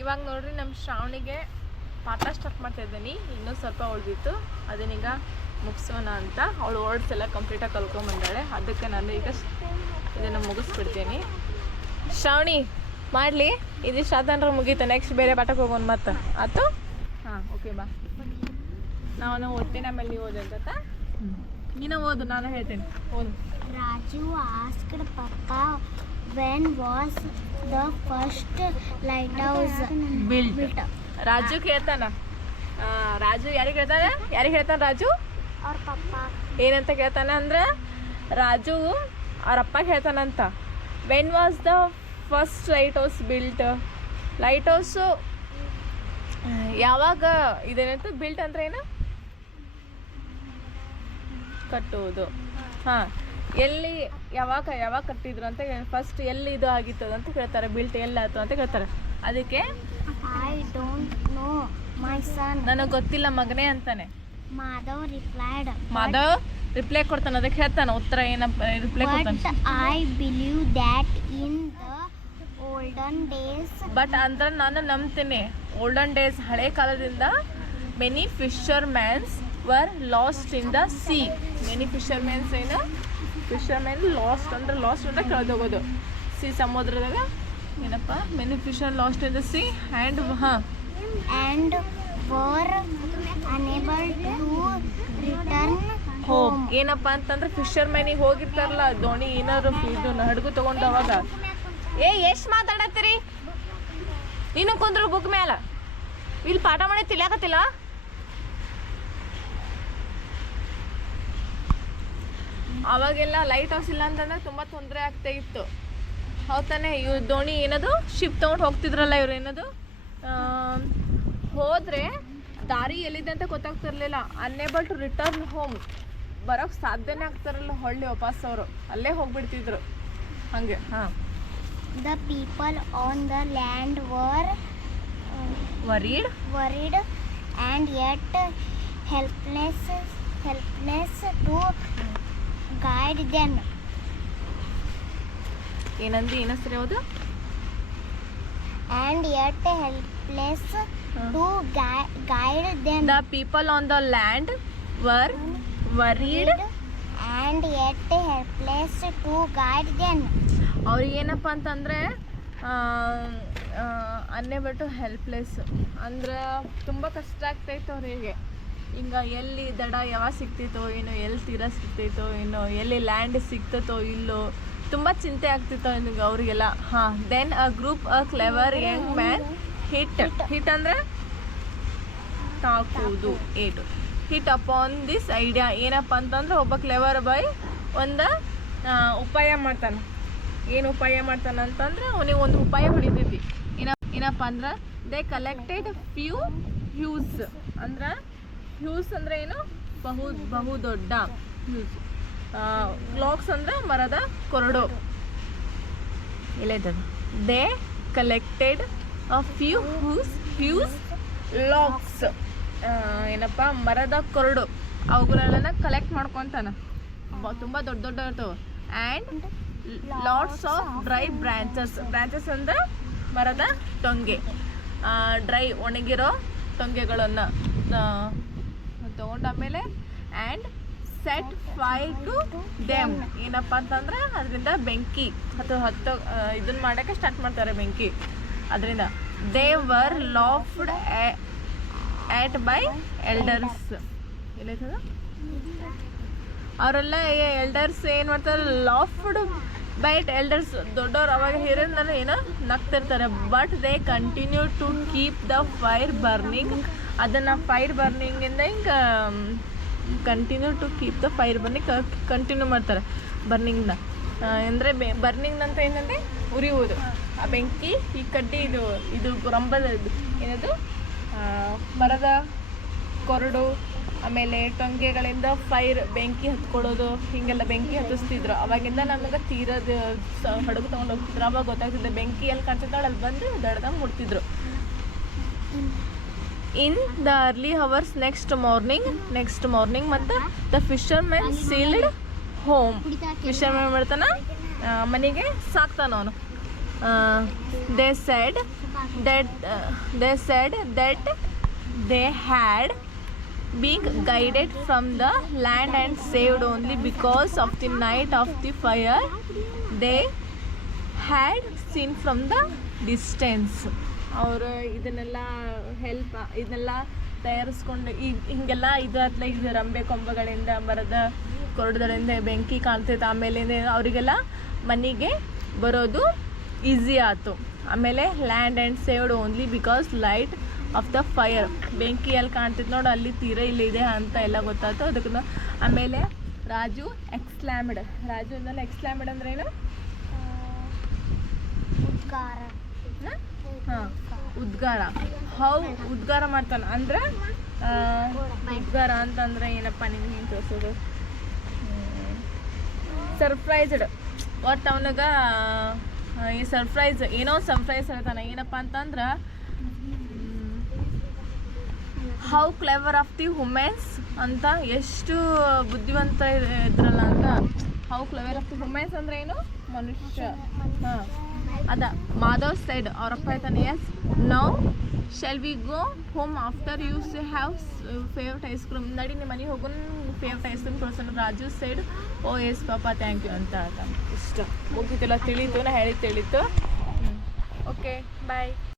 ಇವಾಗ ನೋಡ್ರಿ ನಮ್ಮ ಶ್ರಾವಣಿಗೆ ಪಾಠ ಸ್ಟಾರ್ಟ್ ಮಾಡ್ತಾ ಇದ್ದೀನಿ. ಇನ್ನೂ ಸ್ವಲ್ಪ ಉಳಿದಿತ್ತು. ಅದನ್ನೀಗ ಮುಗಿಸೋಣ ಅಂತ. ಅವಳು ವರ್ಡ್ಸ್ ಎಲ್ಲ ಕಂಪ್ಲೀಟಾಗಿ ಕಲ್ಕೊಂಬಂದಾಳೆ ಅದಕ್ಕೆ ನಾನು ಈಗ ಇದನ್ನು ಮುಗಿಸ್ಬಿಡ್ತೀನಿ. ಶ್ರಾವಣಿ ಮಾಡಲಿ? ಇದು ಶ್ರಾದಾನ್ರ ಮುಗೀತು. ನೆಕ್ಸ್ಟ್ ಬೇರೆ ಪಾಠಕ್ಕೆ ಹೋಗೋಣ ಮತ್ತೆ. ಆಯ್ತು? ಹಾಂ ಓಕೆ ಬಾ. ನಾನು ಓದ್ತೀನಿ ಆಮೇಲೆ ನೀವು ಓದಿ ಅಂತ ನೀನು ಓದು ನಾನು ಹೇಳ್ತೀನಿ. ಓದು. Raju asked Papa when was the first lighthouse house built. Raju ಕೇಳ್ತಾನ. ರಾಜು ಯಾರಿಗೆ ಹೇಳ್ತಾನೆ ಯಾರಿಗೆ ಹೇಳ್ತಾನೆ ರಾಜು? ಅವ್ರ ಪಪ್ಪ. ಏನಂತ ಕೇಳ್ತಾನೆ ಅಂದ್ರೆ ರಾಜು ಅವ್ರ ಅಪ್ಪ ಹೇಳ್ತಾನಂತ when was the first light house built light house ಯಾವಾಗ ಇದೇನಂತ? ಬಿಲ್ಟ್ ಅಂದ್ರೆ ಏನು? ಕಟ್ಟುವುದು. ಹಾಂ. ಎಲ್ಲಿ ಯಾವಾಗ ಯಾವಾಗ ಕಟ್ಟಿದ್ರು ಅಂತ ಫಸ್ಟ್ ಎಲ್ಲಿ ಇದು ಆಗಿತ್ತು ಅಂತ ಕೇಳ್ತಾರೆ ಬಿಲ್ಟ್ ಎಲ್ಲಾಯ್ತು ಅಂತ ಕೇಳ್ತಾರೆ. ಅದಕ್ಕೆ I don't know my son ನನಗೆ ಗೊತ್ತಿಲ್ಲ ಮಗನೇ ಅಂತಾನೆ. ಮಾಧವ್ ರಿಪ್ಲೈಡ್ ಮಾಧವ್ ರಿಪ್ಲೈ ಕೊಡ್ತಾನೆ ಅದಕ್ಕೆ ಹೇಳ್ತಾನೆ ಉತ್ತರ ಏನಪ್ಪ ರಿಪ್ಲೈ ಕೊಡ್ತಾನೆ. I believe that in the olden days but ಅಂದ್ರೆ ನಾನು ನಂಬ್ತೀನಿ ಓಲ್ಡನ್ ಡೇಸ್ ಹಳೆ ಕಾಲದಿಂದ many fisher mans were lost in the sea many fisher mans ಏನು? ಫಿಶರ್ ಮ್ಯಾನ್ ಲಾಸ್ಟ್ ಅಂದ್ರೆ ಲಾಸ್ಟ್ ಅಂದ್ರೆ ಕಳೆದೋಗೋದು ಸಿ ಸಮುದ್ರದಾಗ ಏನಪ್ಪ? Many fisher lost in the sea and ಹಾಂ. ಆ್ಯಂಡ್ return ಹೋಮ್ ಏನಪ್ಪ ಅಂತಂದ್ರೆ ಫಿಶರ್ ಮ್ಯಾನಿಗೆ ಹೋಗಿರ್ತಾರಲ್ಲ ದೋಣಿ ಏನಾದ್ರು ಇದು ಹಡಗು ತಗೊಂಡವಾಗ. ಏ ಎಷ್ಟು ಮಾತಾಡತ್ತೀರಿ? ನೀನು ಕುಂದ್ರು ಬುಕ್ ಮೇಲೆ ಇಲ್ಲಿ ಪಾಠ ಮಾಡಿ ತಿಳಿಯಾಕತ್ತಿಲ್ಲ? ಅವಾಗೆಲ್ಲ ಲೈಟ್ ಹೌಸ್ ಇಲ್ಲ ಅಂತಂದ್ರೆ ತುಂಬ ತೊಂದರೆ ಆಗ್ತಾ ಇತ್ತು. ಹೌದಾನೆ ಇವ್ರ ಇವ್ ದೋಣಿ ಏನದು? ಶಿಪ್ ತೊಗೊಂಡು ಹೋಗ್ತಿದ್ರಲ್ಲ ಇವ್ರು ಏನದು? ಹೋದರೆ ದಾರಿ ಎಲ್ಲಿದೆ ಅಂತ ಗೊತ್ತಾಗ್ತಿರ್ಲಿಲ್ಲ ಅನ್ಏಬಲ್ ಟು ರಿಟರ್ನ್ ಹೋಮ್ ಬರೋಕ್ಕೆ ಸಾಧ್ಯನೇ ಆಗ್ತಾರಲ್ಲ ಹೊಳ್ಳಿ ವಾಪಸ್ ಅವರು. ಅಲ್ಲೇ ಹೋಗ್ಬಿಡ್ತಿದ್ರು. ಹಂಗೆ. ಹಾಂ. The people on the land were worried worried and yet helpless helpless helpless guide ಏನಂದ್ರೆ ಏನಂದು ಏನಸ್ರಿ ಯಾವುದು? And yet helpless to gui- guide them the people on the land were worried. and helpless to guide them ಅವ್ರಿಗೆ ಏನಪ್ಪ ಅಂತಂದರೆ ಅನ್ನೇಬಲ್ to helpless. ಅಂದ್ರೆ ತುಂಬ ಕಷ್ಟ ಆಗ್ತೈತೆ ಅವರಿಗೆ. ಹಿಂಗೆ ಎಲ್ಲಿ ದಡ ಯಾವಾಗ ಸಿಗ್ತೈತೋ ಏನೋ ಎಲ್ಲಿ ತೀರ ಸಿಗ್ತೈತೋ ಏನೋ ಎಲ್ಲಿ ಲ್ಯಾಂಡ್ ಸಿಗ್ತೈತೋ ಇಲ್ಲೋ ತುಂಬ ಚಿಂತೆ ಆಗ್ತಿತ್ತು ನನಗೆ ಅವರಿಗೆಲ್ಲ. ಹಾಂ then a group a clever young man hit hit ಅಂದ್ರೆ ತಾಕುವುದು ಏಟು. ಹಿಟ್ ಅಪಾನ್ ದಿಸ್ ಐಡಿಯಾ ಏನಪ್ಪ ಅಂತಂದ್ರೆ ಒಬ್ಬ ಕ್ಲೆವರ್ ಬಾಯ್ ಒಂದು ಉಪಾಯ ಮಾಡ್ತಾನೆ. ಏನು ಉಪಾಯ ಮಾಡ್ತಾನ ಅಂತಂದ್ರೆ ಅವನಿಗೆ ಒಂದು ಉಪಾಯ ಹೊಡಿತೈತಿ. ಏನ ಏನಪ್ಪ ಅಂದ್ರೆ ದೇ ಕಲೆಕ್ಟೆಡ್ ಫ್ಯೂ ಹ್ಯೂಸ್ ಅಂದ್ರೆ ಹ್ಯೂಸ್ ಅಂದ್ರೆ ಏನು? ಬಹು ಬಹು ದೊಡ್ಡ ಹ್ಯೂಸ್ ಕ್ಲಾಕ್ಸ್ ಅಂದ್ರೆ ಮರದ ಕೊರಡು. ಇಲ್ಲೈತದ they collected a few huge huge logs ಏನಪ್ಪ? ಮರದ ಕೊರಡು. ಅವುಗಳನ್ನ ಕಲೆಕ್ಟ್ ಮಾಡ್ಕೊತಾನ. ತುಂಬ ದೊಡ್ಡ ದೊಡ್ಡ ಇರ್ತವೆ. And lots of dry branches branches ಅಂದ್ರೆ ಮರದ ಟೊಂಗೆ ಡ್ರೈ ಒಣಗಿರೋ ಟೊಂಗೆಗಳನ್ನು ತಗೊಂಡಾದ್ಮೇಲೆ and set fire to them ಏನಪ್ಪ ಅಂತಂದ್ರೆ ಅದರಿಂದ ಬೆಂಕಿ ಹತ್ತು ಹತ್ತು ಇದನ್ನ ಮಾಡೋಕ್ಕೆ ಸ್ಟಾರ್ಟ್ ಮಾಡ್ತಾರೆ ಬೆಂಕಿ. ಅದರಿಂದ they were laughed at by elders ಎಲ್ಲೈತದ ಅವರೆಲ್ಲ ಎಲ್ಡರ್ಸ್ ಏನು ಮಾಡ್ತಾರೆ? ಲಾಫ್ಡ್ ಬೈಟ್ ಎಲ್ಡರ್ಸ್ ದೊಡ್ಡವ್ರು ಅವಾಗ ಹಿರಿಯರ್ನೆಲ್ಲ ಏನೋ ನಗ್ತಿರ್ತಾರೆ but they continue to keep the fire burning ಅದನ್ನು ಫೈರ್ ಬರ್ನಿಂಗಿಂದ ಹಿಂಗೆ continue to keep the fire burning continue ಮಾಡ್ತಾರೆ. ಬರ್ನಿಂಗ್ನ ಅಂದರೆ ಬೆ ಬರ್ನಿಂಗ್ ಅಂತ ಏನಂದರೆ ಉರಿಯುವುದು ಆ ಬೆಂಕಿ, ಈ ಕಡ್ಡಿ, ಇದು ಇದು ರಂಬದ ಏನದು? ಮರದ ಕೊರಡು ಆಮೇಲೆ ಟೊಂಗೆಗಳಿಂದ ಫೈರ್ ಬೆಂಕಿ ಹತ್ಕೊಳ್ಳೋದು, ಹೀಗೆಲ್ಲ ಬೆಂಕಿ ಹತ್ತಿಸ್ತಿದ್ರು. ಅವಾಗಿಂದ ನಮಗೆ ತೀರದ ಹಡಗು ತೊಗೊಂಡು ಹೋಗ್ತಿದ್ರು. ಅವಾಗ ಗೊತ್ತಾಗ್ತಿದ್ದೆ ಬೆಂಕಿ ಎಲ್ಲಿ ಕಾಣ್ತಿದ್ದಾಳೆ ಅಲ್ಲಿ ಬಂದು ದಡ್ದಂಗೆ ಮುಡ್ತಿದ್ರು in the early hours next morning next morning ಮತ್ತು the fisher men sailed home fisher man ಮಾಡ್ತಾನ ಮನೆಗೆ ಸಾಕ್ತಾನ ಅವನು. They said that they said that they they had guided from the land and saved only because of the night of the fire they had seen from the distance. ಅವರು ಇದನ್ನೆಲ್ಲ help ಇದನ್ನೆಲ್ಲ ತಯಾರಿಸ್ಕೊಂಡು ಈಗ ಹಿಂಗೆಲ್ಲ ಇದು ಅತ್ಲ ಇದು ರಂಬೆ ಕೊಂಬಗಳಿಂದ, ಮರದ ಕೊರಡಗಳಿಂದ ಬೆಂಕಿ ಕಾಣ್ತೈತೆ ಆಮೇಲೆ ಅವರಿಗೆಲ್ಲ ಮನೆಗೆ ಬರೋದು ಈಸಿ ಆಯ್ತು ಆಮೇಲೆ land and saved only because light of the fire ಬೆಂಕಿ ಎಲ್ಲಿ ಕಾಣ್ತಿತ್ತು ನೋಡಿ ಅಲ್ಲಿ ತೀರ ಇಲ್ಲಿದೆ ಅಂತ ಎಲ್ಲ ಗೊತ್ತಾಯ್ತು. ಅದಕ್ಕೆ ಆಮೇಲೆ ರಾಜು ಎಕ್ಸ್ಲ್ಯಾಮಿಡ್. ರಾಜು ಅಂದಲ್ಲ ಎಕ್ಸ್ಲ್ಯಾಮಿಡ್ ಅಂದ್ರೆ ಏನು? ಉದ್ಗಾರ. ಹಾಂ? ಉದ್ಗಾರ. ಹೌ ಉದ್ಗಾರ ಮಾಡ್ತಾನ. ಅಂದ್ರೆ ಉದ್ಗಾರ ಅಂತಂದ್ರೆ ಏನಪ್ಪ ನಿಮ್ಗೆ ಏನು ತೋರಿಸೋದು? ಸರ್ಪ್ರೈಸ್ಡ್ ಒಟ್ಟು ಅವನಾಗ ಈ ಸರ್ಪ್ರೈಸ್ ಏನೋ ಸರ್ಪ್ರೈಸ್ ಹೇಳ್ತಾನೆ. ಏನಪ್ಪ ಅಂತಂದ್ರೆ how clever of the womens ಅಂತ ಎಷ್ಟು ಬುದ್ಧಿವಂತ ಇದ್- ಇದ್ರಲ್ಲ ಅಂತ. How clever of the womens ಅಂದ್ರೆ ಏನು? ಮನುಷ್ಯ. ಹಾಂ. ಅದ. ಮಾಧವ್ ಸೈಡ್ ಅವರಪ್ಪ ಹೇಳ್ತಾನೆ yes now shall we go home after you have favourite ice cream ನಡಿ ನಿಮ್ಮ ಮನೆಗೆ ಹೋಗೋಣ favourite ice cream ಕೊಡ್ಸೋಣ. Raju side oh yes papa thank you ಅಂತ ಹೇಳ್ತಾನೆ ಇಷ್ಟ. ಮುಗಿತಿಲ್ಲ ತಿಳಿತು ನಾ ಹೇಳಿ ತಿಳಿತು. Okay bye